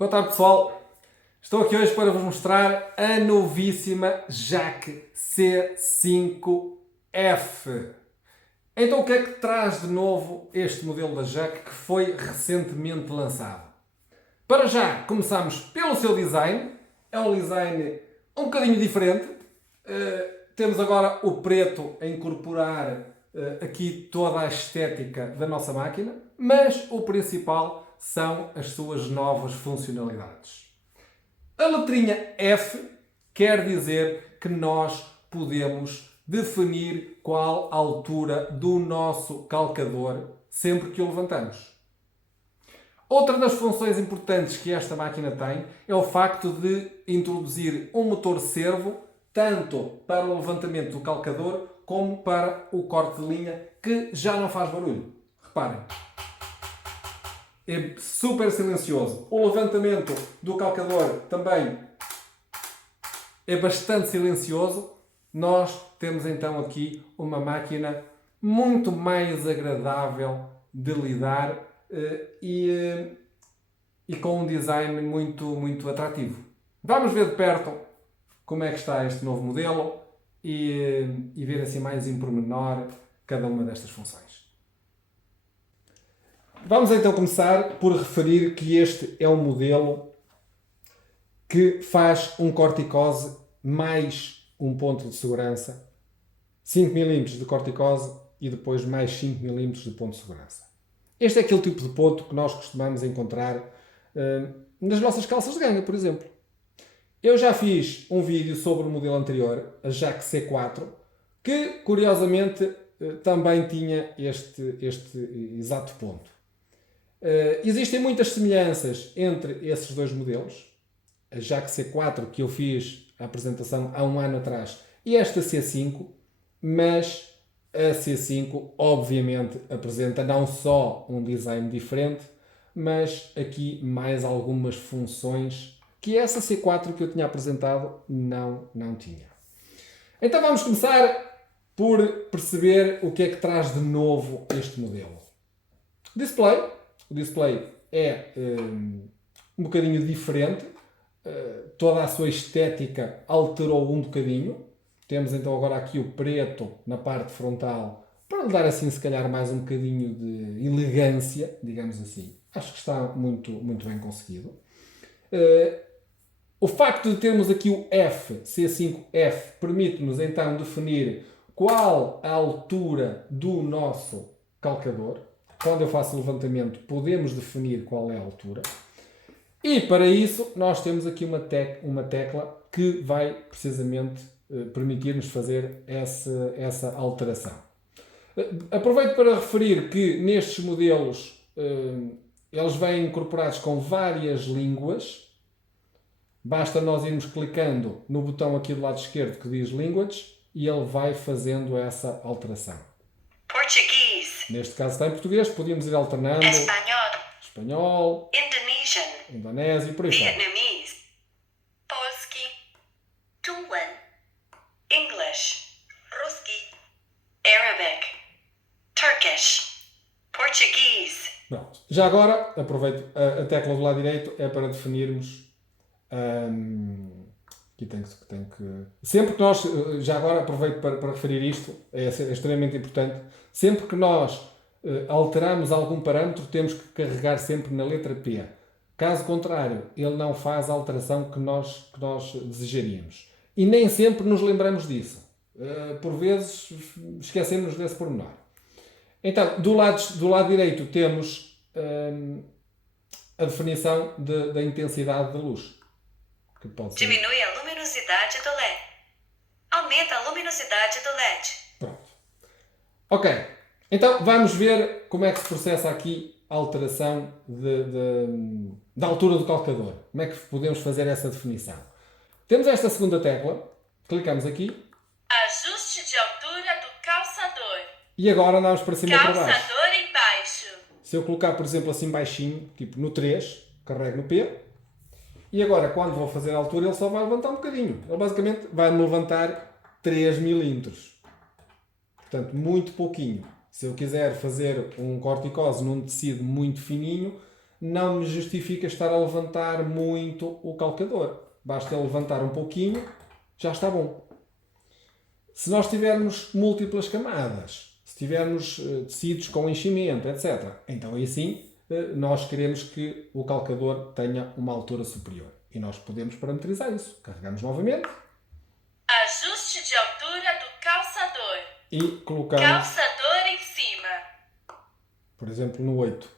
Boa tarde, pessoal. Estou aqui hoje para vos mostrar a novíssima JAC C5F. Então, o que é que traz de novo este modelo da JAC que foi recentemente lançado? Para já, começamos pelo seu design. É um design um bocadinho diferente. Temos agora o preto a incorporar aqui toda a estética da nossa máquina, mas o principal são as suas novas funcionalidades. A letrinha F quer dizer que nós podemos definir qual a altura do nosso calcador sempre que o levantamos. Outra das funções importantes que esta máquina tem é o facto de introduzir um motor servo tanto para o levantamento do calcador como para o corte de linha, que já não faz barulho. Reparem. É super silencioso. O levantamento do calcador também é bastante silencioso. Nós temos então aqui uma máquina muito mais agradável de lidar e com um design muito atrativo. Vamos ver de perto como é que está este novo modelo e ver assim mais em pormenor cada uma destas funções. Vamos então começar por referir que este é um modelo que faz um corticose mais um ponto de segurança, 5 mm de corticose e depois mais 5 mm de ponto de segurança. Este é aquele tipo de ponto que nós costumamos encontrar nas nossas calças de ganga, por exemplo. Eu já fiz um vídeo sobre o modelo anterior, a JAC C4, que curiosamente também tinha este exato ponto. Existem muitas semelhanças entre esses dois modelos, a JAC C4 que eu fiz a apresentação há um ano atrás e esta C5, mas a C5 obviamente apresenta não só um design diferente, mas aqui mais algumas funções que essa C4 que eu tinha apresentado não tinha. Então vamos começar por perceber o que é que traz de novo este modelo. Display. O display é um bocadinho diferente. Toda a sua estética alterou um bocadinho. Temos então agora aqui o preto na parte frontal para lhe dar assim se calhar mais um bocadinho de elegância, digamos assim. Acho que está muito bem conseguido. O facto de termos aqui o F, C5F, permite-nos então definir qual a altura do nosso calcador. Quando eu faço o levantamento, podemos definir qual é a altura. E para isso, nós temos aqui uma tecla que vai precisamente permitir-nos fazer essa alteração. Aproveito para referir que nestes modelos eles vêm incorporados com várias línguas. Basta nós irmos clicando no botão aqui do lado esquerdo que diz Language e ele vai fazendo essa alteração. Português. Neste caso está em português, podíamos ir alternando. Espanhol. Indonesian. Indonésio, por aí fora. Vietnamese. Polski. Tuvan. English. Ruski. Arabic. Turkish. Português. Pronto. Já agora, aproveito a tecla do lado direito, é para definirmos. Aqui tem que. Sempre que nós. Já agora, aproveito para referir isto, é extremamente importante. Sempre que nós alteramos algum parâmetro, temos que carregar sempre na letra P. Caso contrário, ele não faz a alteração que nós desejaríamos. E nem sempre nos lembramos disso. Por vezes, esquecemos desse pormenor. Então, do lado direito temos a definição da intensidade da luz. Que pode ser... Diminui a luminosidade do LED. Aumenta a luminosidade do LED. Pronto. Ok. Então, vamos ver como é que se processa aqui a alteração da altura do calcador. Como é que podemos fazer essa definição? Temos esta segunda tecla. Clicamos aqui. Ajuste de altura do calçador. E agora andamos para cima e para baixo. Calçador em baixo. Se eu colocar, por exemplo, assim baixinho, tipo no 3, carrego no P. E agora, quando vou fazer a altura, ele só vai levantar um bocadinho. Ele basicamente vai-me levantar 3 milímetros. Portanto, muito pouquinho. Se eu quiser fazer um corticose num tecido muito fininho, não me justifica estar a levantar muito o calcador. Basta levantar um pouquinho, já está bom. Se nós tivermos múltiplas camadas, se tivermos tecidos com enchimento, etc., então aí sim nós queremos que o calcador tenha uma altura superior. E nós podemos parametrizar isso. Carregamos novamente. Ajuste de altura do calçador. E colocamos, Calçador em cima. por exemplo, no 8.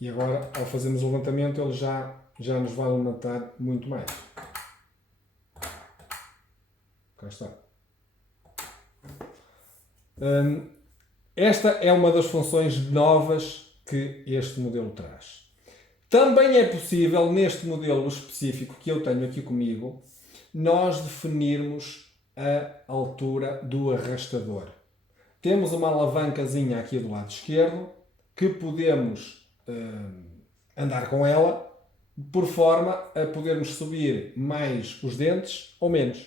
E agora, ao fazermos o levantamento, ele já nos vai levantar muito mais. Cá está. Esta é uma das funções novas que este modelo traz. Também é possível, neste modelo específico que eu tenho aqui comigo, nós definirmos a altura do arrastador. Temos uma alavancazinha aqui do lado esquerdo que podemos andar com ela por forma a podermos subir mais os dentes ou menos.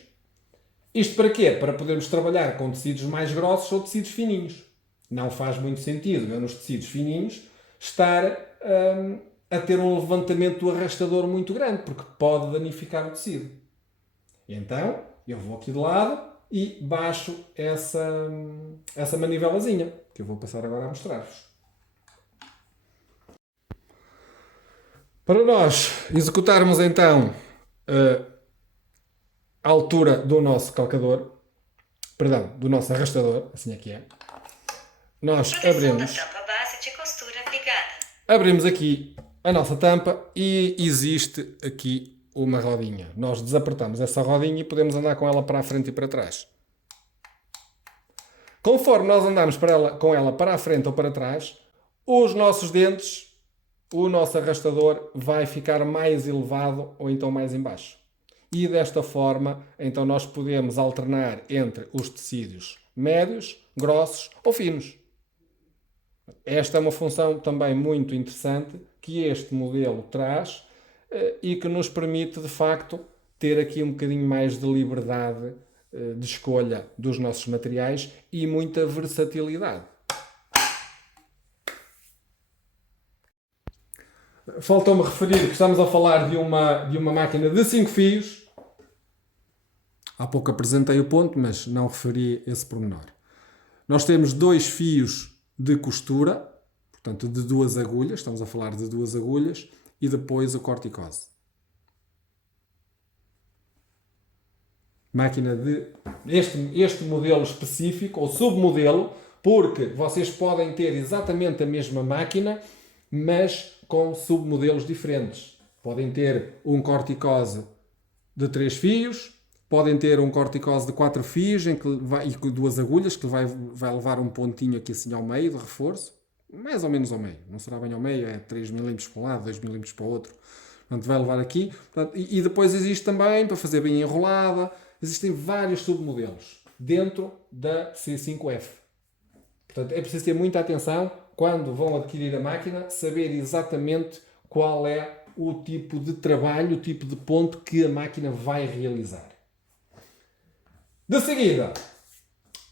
Isto para quê? Para podermos trabalhar com tecidos mais grossos ou tecidos fininhos. Não faz muito sentido eu nos tecidos fininhos estar a ter um levantamento do arrastador muito grande, porque pode danificar o tecido. Então, eu vou aqui de lado e baixo essa manivelazinha, que eu vou passar agora a mostrar-vos. Para nós executarmos então a altura do nosso calcador, perdão, do nosso arrastador, assim é que é, nós abrimos, da tampa base de costura ligada. abrimos aqui a nossa tampa e existe aqui uma rodinha. Nós desapertamos essa rodinha e podemos andar com ela para a frente e para trás. Conforme nós andamos com ela para a frente ou para trás, os nossos dentes, o nosso arrastador vai ficar mais elevado ou então mais em baixo. E desta forma, então nós podemos alternar entre os tecidos médios, grossos ou finos. Esta é uma função também muito interessante que este modelo traz e que nos permite, de facto, ter aqui um bocadinho mais de liberdade de escolha dos nossos materiais e muita versatilidade. Faltou-me referir que estamos a falar de uma máquina de 5 fios. Há pouco apresentei o ponto, mas não referi esse pormenor. Nós temos 2 fios de costura, portanto de 2 agulhas, estamos a falar de 2 agulhas, e depois o corticose. Máquina de este modelo específico, ou submodelo, porque vocês podem ter exatamente a mesma máquina, mas com submodelos diferentes. Podem ter um corticose de 3 fios, podem ter um corticose de 4 fios e com 2 agulhas, que vai levar um pontinho aqui assim ao meio de reforço, mais ou menos ao meio, não será bem ao meio, é 3 mm para um lado, 2 mm para o outro. Portanto, vai levar aqui. Portanto, e depois existe também, para fazer bem enrolada, existem vários submodelos dentro da C5F. Portanto, é preciso ter muita atenção quando vão adquirir a máquina, saber exatamente qual é o tipo de trabalho, o tipo de ponto que a máquina vai realizar. De seguida,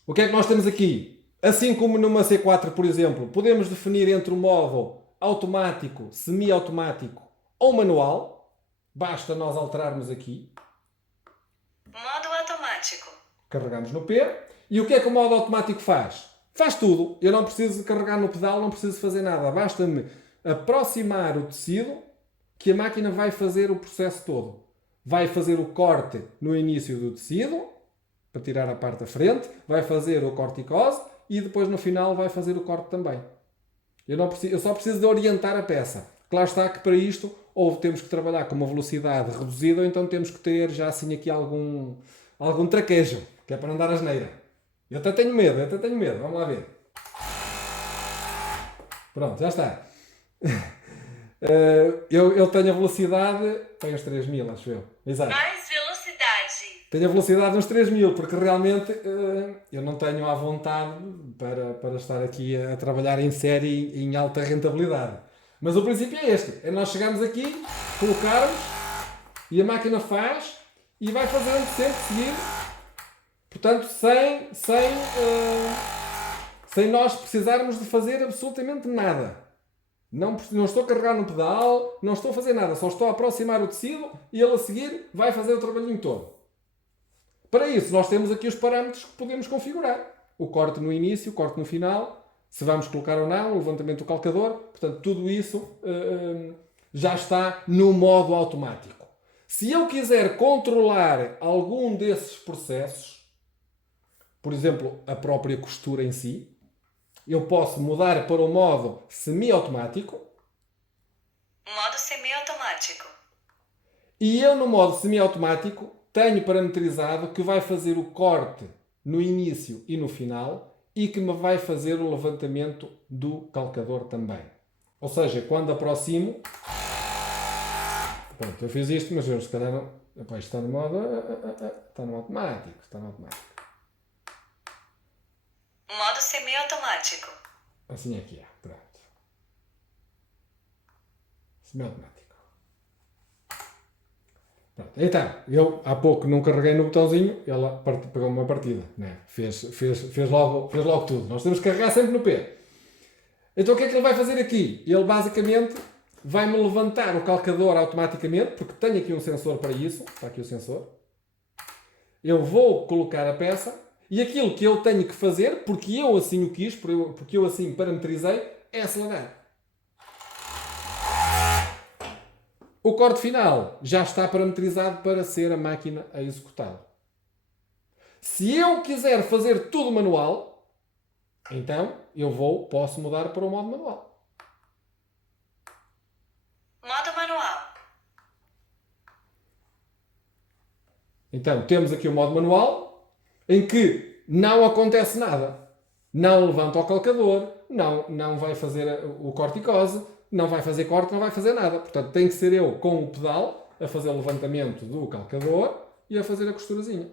o que é que nós temos aqui? Assim como numa C4, por exemplo, podemos definir entre o modo automático, semi-automático ou manual. Basta nós alterarmos aqui. Modo automático. Carregamos no P. E o que é que o modo automático faz? Faz tudo. Eu não preciso carregar no pedal, não preciso fazer nada. Basta-me aproximar o tecido que a máquina vai fazer o processo todo. Vai fazer o corte no início do tecido, para tirar a parte da frente, vai fazer o corticose e depois no final vai fazer o corte também. Eu só preciso de orientar a peça. Claro está que para isto ou temos que trabalhar com uma velocidade reduzida ou então temos que ter já assim aqui algum traquejo, que é para não dar asneira. Eu até tenho medo. Vamos lá ver. Pronto, já está. Eu tenho a velocidade... Tem uns 3000, acho eu. Exato. Mais velocidade. Tenho a velocidade de uns 3000, porque realmente eu não tenho à vontade para estar aqui a trabalhar em série em alta rentabilidade. Mas o princípio é este. É nós chegarmos aqui, colocarmos e a máquina faz e vai fazendo sempre seguir. Portanto, sem nós precisarmos de fazer absolutamente nada. Não estou a carregar no pedal, não estou a fazer nada, só estou a aproximar o tecido e ele a seguir vai fazer o trabalhinho todo. Para isso, nós temos aqui os parâmetros que podemos configurar. O corte no início, o corte no final, se vamos colocar ou não, o levantamento do calcador. Portanto, tudo isso já está no modo automático. Se eu quiser controlar algum desses processos, por exemplo, a própria costura em si, eu posso mudar para o modo semi-automático. Modo semi-automático. E eu, no modo semi-automático, tenho parametrizado que vai fazer o corte no início e no final e que me vai fazer o levantamento do calcador também. Ou seja, quando aproximo... Pronto, eu fiz isto, mas eu se calhar não... Isto está no modo... Está no automático. Está no automático. Modo semi-automático. Assim é que é. Pronto. Semi-automático. Pronto. Então, eu há pouco não carreguei no botãozinho, ela pegou uma partida. Né? Fez logo tudo. Nós temos que carregar sempre no P. Então o que é que ele vai fazer aqui? Ele basicamente vai-me levantar o calcador automaticamente, porque tenho aqui um sensor para isso. Está aqui o sensor. Eu vou colocar a peça. E aquilo que eu tenho que fazer, porque eu assim o quis, porque eu assim parametrizei, é acelerar. O corte final já está parametrizado para ser a máquina a executá-lo. Se eu quiser fazer tudo manual, então posso mudar para o modo manual. Modo manual. Então temos aqui o modo manual, em que não acontece nada. Não levanta o calcador, não vai fazer o corticose, não vai fazer corte, não vai fazer nada. Portanto, tem que ser eu com o pedal a fazer o levantamento do calcador e a fazer a costurazinha.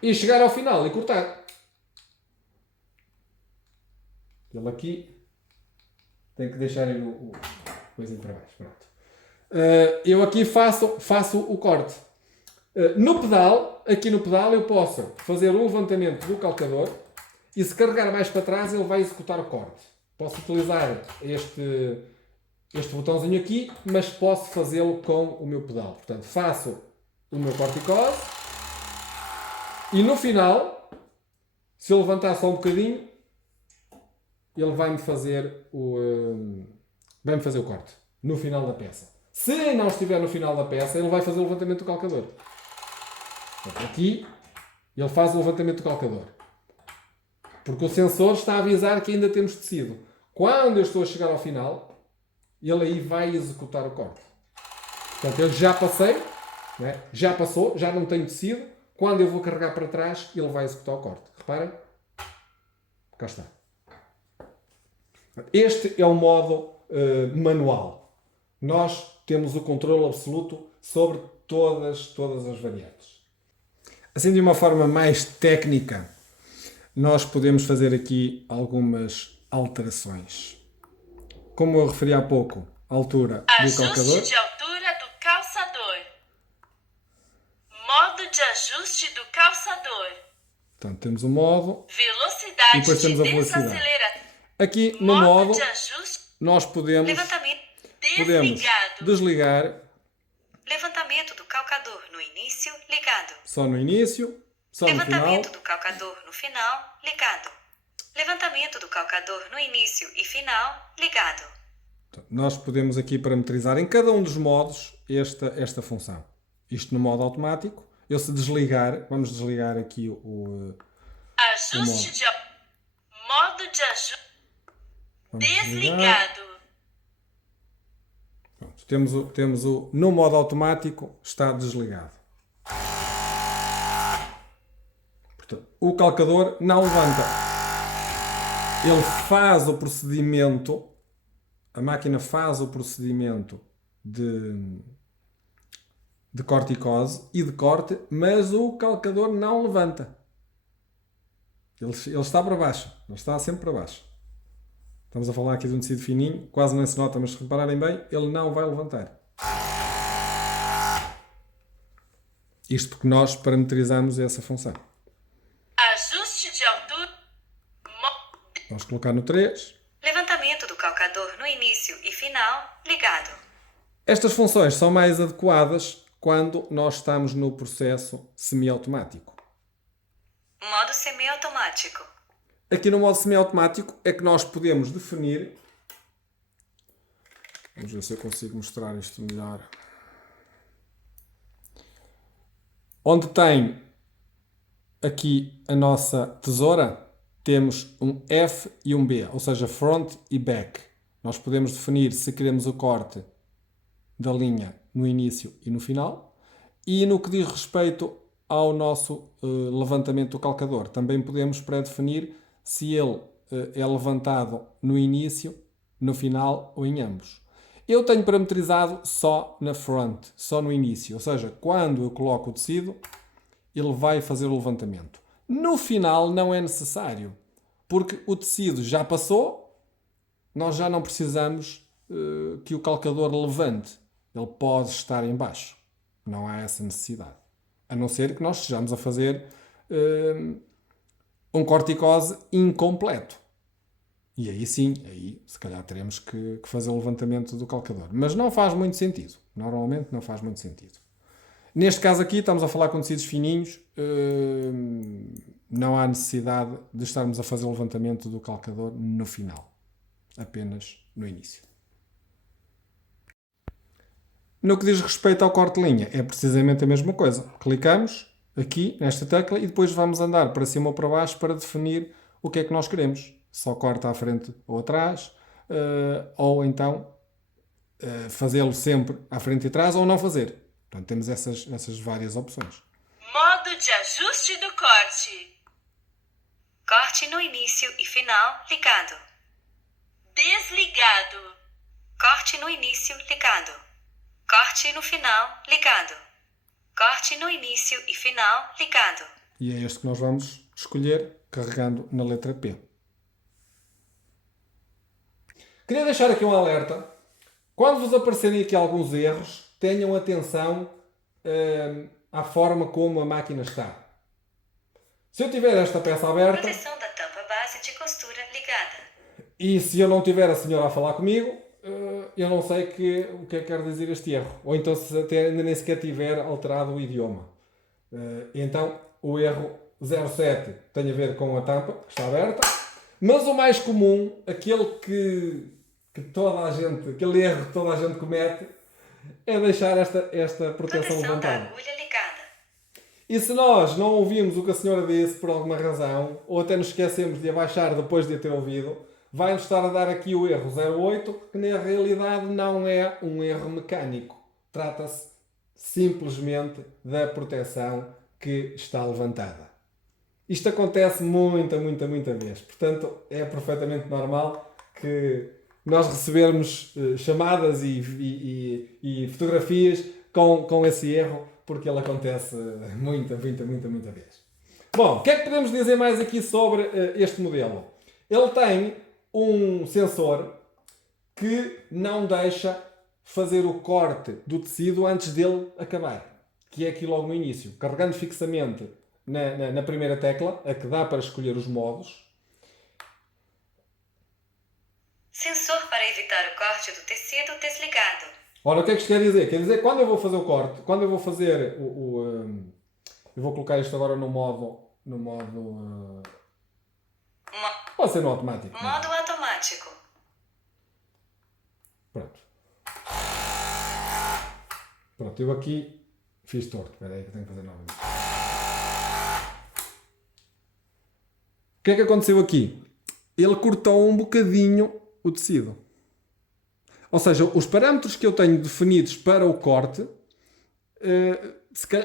E chegar ao final e cortar. Ele aqui tem que deixar o coisinho para baixo. Pronto. Eu aqui faço o corte. No pedal, aqui no pedal, eu posso fazer o levantamento do calcador e se carregar mais para trás ele vai executar o corte. Posso utilizar este botãozinho aqui, mas posso fazê-lo com o meu pedal. Portanto, faço o meu corticose e no final, se eu levantar só um bocadinho, ele vai-me fazer o corte no final da peça. Se não estiver no final da peça, ele vai fazer o levantamento do calcador. Aqui, ele faz o levantamento do calcador. Porque o sensor está a avisar que ainda temos tecido. Quando eu estou a chegar ao final, ele aí vai executar o corte. Portanto, eu já passei, né? Já passou, já não tenho tecido. Quando eu vou carregar para trás, ele vai executar o corte. Reparem? Cá está. Este é o modo manual. Nós temos o controle absoluto sobre todas as variantes. Assim, de uma forma mais técnica, nós podemos fazer aqui algumas alterações. Como eu referi há pouco, a altura do calcador. Ajuste de altura do calçador. Modo de ajuste do calçador. Portanto, temos o modo Velocidade e depois temos a de velocidade. desaceleração. Aqui no modo, de ajuste. nós podemos Levantamento desligado. desligar Levantamento do calcador no início, ligado. só no início, só no final. Levantamento do calcador no final, ligado. Levantamento do calcador no início e final, ligado. Nós podemos aqui parametrizar em cada um dos modos esta função. Isto no modo automático. Eu se desligar, vamos desligar aqui o Ajuste de modo de ajuste desligado. Pronto, temos o no modo automático está desligado. Portanto, o calcador não levanta. Ele faz o procedimento, a máquina faz o procedimento de corticose e de corte, mas o calcador não levanta. Ele está para baixo, ele está sempre para baixo. Estamos a falar aqui de um tecido fininho, quase não se nota, mas se repararem bem, ele não vai levantar. Isto porque nós parametrizamos essa função. Ajuste de altura Vamos colocar no 3. Levantamento do calcador no início e final, ligado. Estas funções são mais adequadas quando nós estamos no processo semiautomático. Modo semiautomático. Aqui no modo semiautomático é que nós podemos definir. Vamos ver se eu consigo mostrar isto melhor. Onde tem aqui a nossa tesoura, temos um F e um B, ou seja, front e back. Nós podemos definir se queremos o corte da linha no início e no final. E no que diz respeito ao nosso levantamento do calcador, também podemos pré-definir se ele é levantado no início, no final ou em ambos. Eu tenho parametrizado só na front, só no início, ou seja, quando eu coloco o tecido, ele vai fazer o levantamento. No final não é necessário, porque o tecido já passou, nós já não precisamos que o calcador levante. Ele pode estar em baixo. Não há essa necessidade. A não ser que nós estejamos a fazer um corticose incompleto. E aí sim, aí se calhar teremos que fazer o levantamento do calcador. Mas não faz muito sentido. Normalmente não faz muito sentido. Neste caso aqui estamos a falar com tecidos fininhos. Não há necessidade de estarmos a fazer o levantamento do calcador no final. Apenas no início. No que diz respeito ao corte de linha, é precisamente a mesma coisa. Clicamos aqui nesta tecla e depois vamos andar para cima ou para baixo para definir o que é que nós queremos. Só corta à frente ou atrás, ou então fazê-lo sempre à frente e atrás ou não fazer. Portanto, temos essas várias opções. Modo de ajuste do corte. Corte no início e final, ligado. Desligado. Corte no início, ligado. Corte no final, ligado. Corte no início e final, ligado. E é este que nós vamos escolher, carregando na letra P. Queria deixar aqui um alerta. Quando vos aparecerem aqui alguns erros, tenham atenção à forma como a máquina está. Se eu tiver esta peça aberta... Proteção da tampa base de costura ligada. E se eu não tiver a senhora a falar comigo, eu não sei o que é que quer dizer este erro. Ou então se até ainda nem sequer tiver alterado o idioma. Então o erro 07 tem a ver com a tampa, que está aberta. Mas o mais comum, aquele aquele erro que toda a gente comete, é deixar esta proteção levantada. Da agulha ligada. E se nós não ouvimos o que a senhora disse por alguma razão, ou até nos esquecemos de abaixar depois de a ter ouvido, vai-nos estar a dar aqui o erro 08, que na realidade não é um erro mecânico. Trata-se simplesmente da proteção que está levantada. Isto acontece muita vez. Portanto, é perfeitamente normal que nós recebermos chamadas e fotografias com esse erro, porque ele acontece muita vez. Bom, o que é que podemos dizer mais aqui sobre este modelo? Ele tem um sensor que não deixa fazer o corte do tecido antes dele acabar, que é aqui logo no início. Carregando fixamente na primeira tecla, a que dá para escolher os modos. Sensor para evitar o corte do tecido desligado. Ora, o que é que isto quer dizer? Quer dizer, quando eu vou fazer o corte, quando eu vou fazer eu vou colocar isto agora no modo pode ser no automático. Modo automático. Pronto, eu aqui fiz torto. Espera aí que eu tenho que fazer novamente. O que é que aconteceu aqui? Ele cortou um bocadinho o tecido. Ou seja, os parâmetros que eu tenho definidos para o corte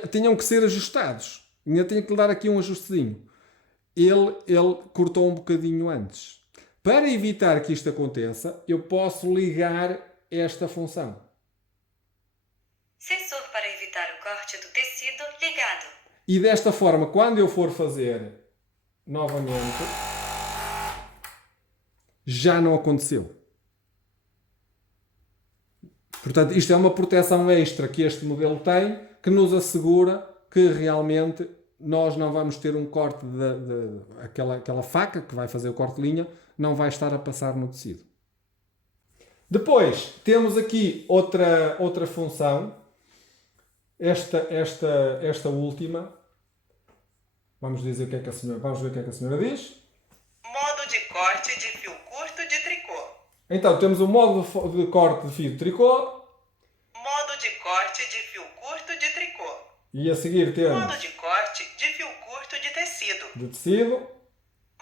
tinham que ser ajustados. Ainda tenho que lhe dar aqui um ajustezinho. Ele cortou um bocadinho antes. Para evitar que isto aconteça, eu posso ligar esta função. Sensor para evitar o corte do tecido ligado. E desta forma, quando eu for fazer novamente, já não aconteceu. Portanto, isto é uma proteção extra que este modelo tem, que nos assegura que realmente nós não vamos ter um corte aquela faca que vai fazer o corte de linha, não vai estar a passar no tecido. Depois, temos aqui outra função, esta última. Vamos ver o que é que a senhora diz. Modo de corte de fio curto de tricô. Então, temos o modo de corte de fio de tricô. Modo de corte de fio curto de tricô. E a seguir temos... Modo de corte de fio curto de tecido. De tecido.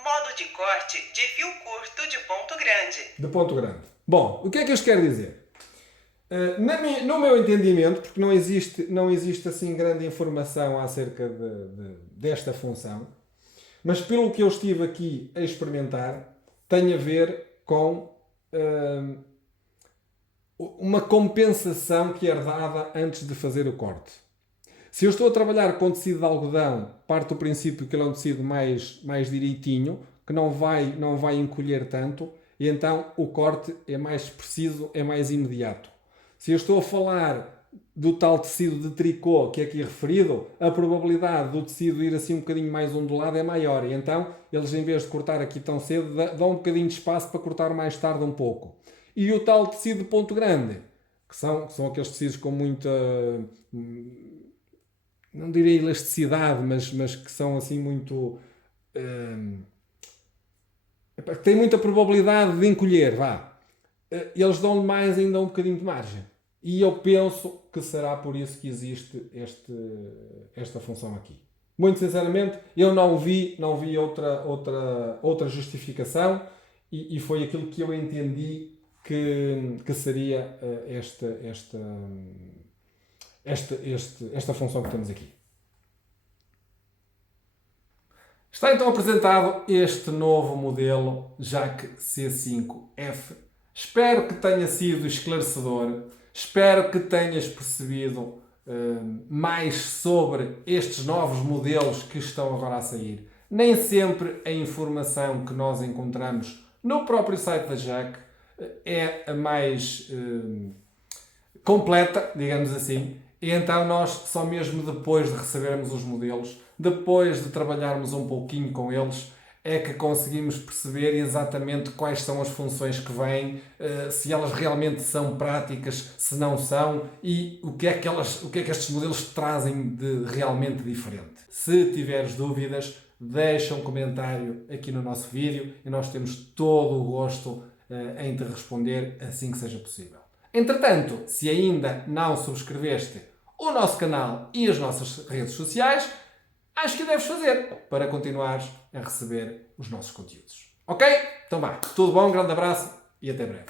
Modo de corte de fio curto de ponto grande. De ponto grande. Bom, o que é que isto quer dizer? No meu entendimento, porque não existe assim grande informação acerca desta função, mas pelo que eu estive aqui a experimentar, tem a ver com uma compensação que é dada antes de fazer o corte. Se eu estou a trabalhar com tecido de algodão, parte do princípio que ele é um tecido mais direitinho, que não vai encolher tanto, e então o corte é mais preciso, é mais imediato. Se eu estou a falar do tal tecido de tricô que é aqui referido, a probabilidade do tecido ir assim um bocadinho mais ondulado é maior. E então, eles em vez de cortar aqui tão cedo, dão um bocadinho de espaço para cortar mais tarde um pouco. E o tal tecido de ponto grande, que são aqueles tecidos com muita... não direi elasticidade, mas que são assim muito... que têm muita probabilidade de encolher, vá. Eles dão-lhe mais ainda um bocadinho de margem. E eu penso que será por isso que existe esta função aqui. Muito sinceramente, eu não vi outra justificação e foi aquilo que eu entendi que seria esta função que temos aqui. Está então apresentado este novo modelo JAC C5F. Espero que tenha sido esclarecedor. Espero que tenhas percebido mais sobre estes novos modelos que estão agora a sair. Nem sempre a informação que nós encontramos no próprio site da JAC é a mais completa, digamos assim. E então nós, só mesmo depois de recebermos os modelos, depois de trabalharmos um pouquinho com eles, é que conseguimos perceber exatamente quais são as funções que vêm, se elas realmente são práticas, se não são, e o que é que estes modelos trazem de realmente diferente. Se tiveres dúvidas, deixa um comentário aqui no nosso vídeo e nós temos todo o gosto em te responder assim que seja possível. Entretanto, se ainda não subscreveste o nosso canal e as nossas redes sociais, acho que deves fazer para continuares a receber os nossos conteúdos. Ok? Então vá, tudo bom, um grande abraço e até breve.